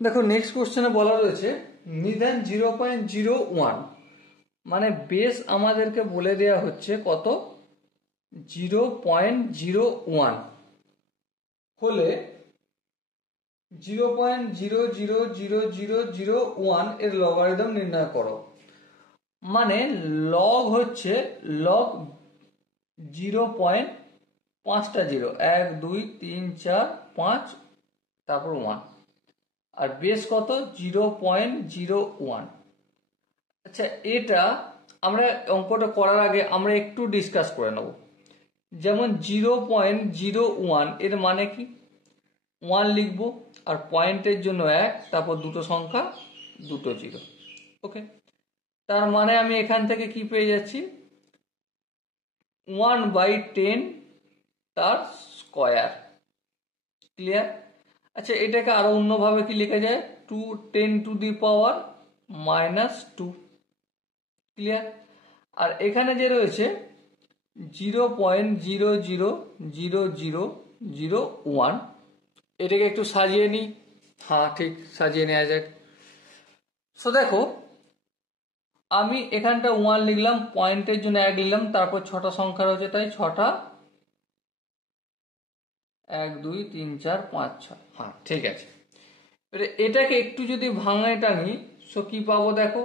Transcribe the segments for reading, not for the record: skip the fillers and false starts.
দেখো নেক্সট কোশ্চেনে বলা রয়েছে নিদান 0.01 মানে বেস আমাদেরকে বলে দেয়া হচ্ছে কত 0.01 হলে 0.00001 এর লগারিদম নির্ণয় করো। মানে লগ হচ্ছে লগ 0.5টা 0 1 2 3 4 5 তারপর 1 আর বেস কত 0.01। আচ্ছা এটা আমরা অঙ্কটা করার আগে আমরা একটু ডিসকাস করে নেব। যেমন 0.01 এর মানে কি 1 লিখবো আর পয়েন্টের জন্য 1 তারপর দুটো সংখ্যা দুটো 0। ওকে, তার মানে আমি এখান থেকে কি পেয়ে যাচ্ছি 1/10 তার স্কয়ার। ক্লিয়ার? আচ্ছা এটাকে আরো অন্যভাবে কি লেখা যায় 2×10⁻²। ক্লিয়ার? আর এখানে যে রয়েছে 0.000001 এটাকে একটু সাজিয়ে নিই। হ্যাঁ ঠিক, সাজিয়ে নেওয়া যাক। সো দেখো আমি এখানটা 1 লিখলাম, পয়েন্টের জন্য 1 লিখলাম, তারপর 6টা সংখ্যা রয়েছে তাই 6টা 1 2 3 4 5 6। হ্যাঁ ঠিক আছে, এটাকে একটু যদি ভাঙায় টাঙি সো কি পাবো দেখো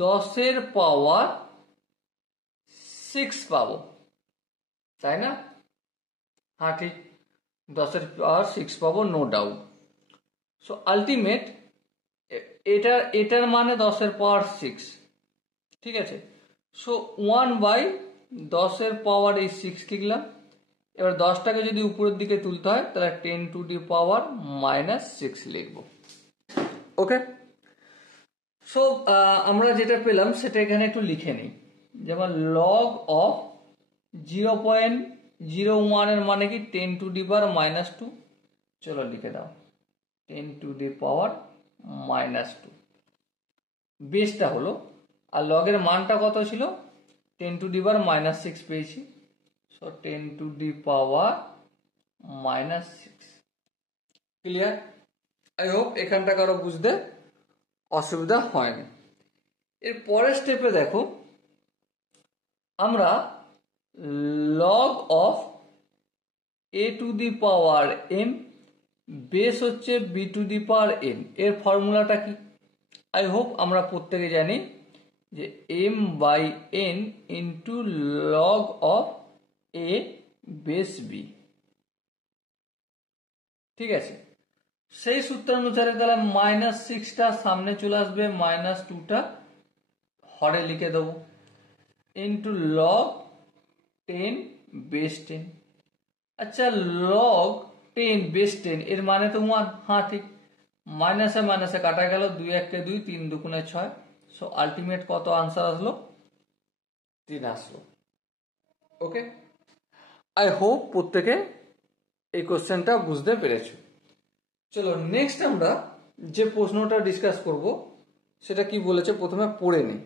10 পাওয়ার 6 পাবো, তাই না? হ্যাঁ ঠিক, 10 পাওয়ার 6 পাবো, নো ডাউট। সো আলটিমেট এটার মানে 10 পাওয়ার 6। ঠিক আছে, সো 1/10 পাওয়ার এই 6 লিখলাম। এবার 10টাকে যদি উপরের দিকে তুলতে হয় তাহলে 10⁻⁻6 লিখবো। ওকে, সো আমরা যেটা পেলাম সেটা এখানে একটু লিখে নিই। যেমন লগ অফ 0.01 এর মানে কি 10⁻²। চলো লিখে দাও 10⁻²। বেসটা হলো, আর লগের মানটা কত ছিল 10⁻⁻6 পেয়েছি। সো 10⁻⁻6। ক্লিয়ার? আই হোপ এখানটা কারো বুঝতে অসুবিধা হয়নি। এর পরের স্টেপে দেখো আমরা লগ অফ a⁴m বেস হচ্ছে b⁴n এর ফর্মুলাটা কি? আই হোপ আমরা প্রত্যেকে জানি যে m/n into log of a base b। ঠিক আছে, সেই সূত্র অনুসারে তাহলে -6টা সামনে চলে আসবে, -2টা হরে লিখে দেবো ইন্টু লগ 10 বেস 10। আচ্ছা লগ 10 বেস 10 এর মানে তো 1। হ্যাঁ ঠিক, মাইনাসে মাইনাসে কাটা গেল, 2 1 2 3 2 6। সো আলটিমেট কত আনসার আসলো 3 আসলো। ওকে, আই হোপ প্রত্যেকে এই কোশ্চেনটা বুঝতে পেরেছো। চলো নেক্সট আমরা যে প্রশ্নটা ডিসকাস করব সেটা কি বলেছে প্রথমে পড়ে নিই।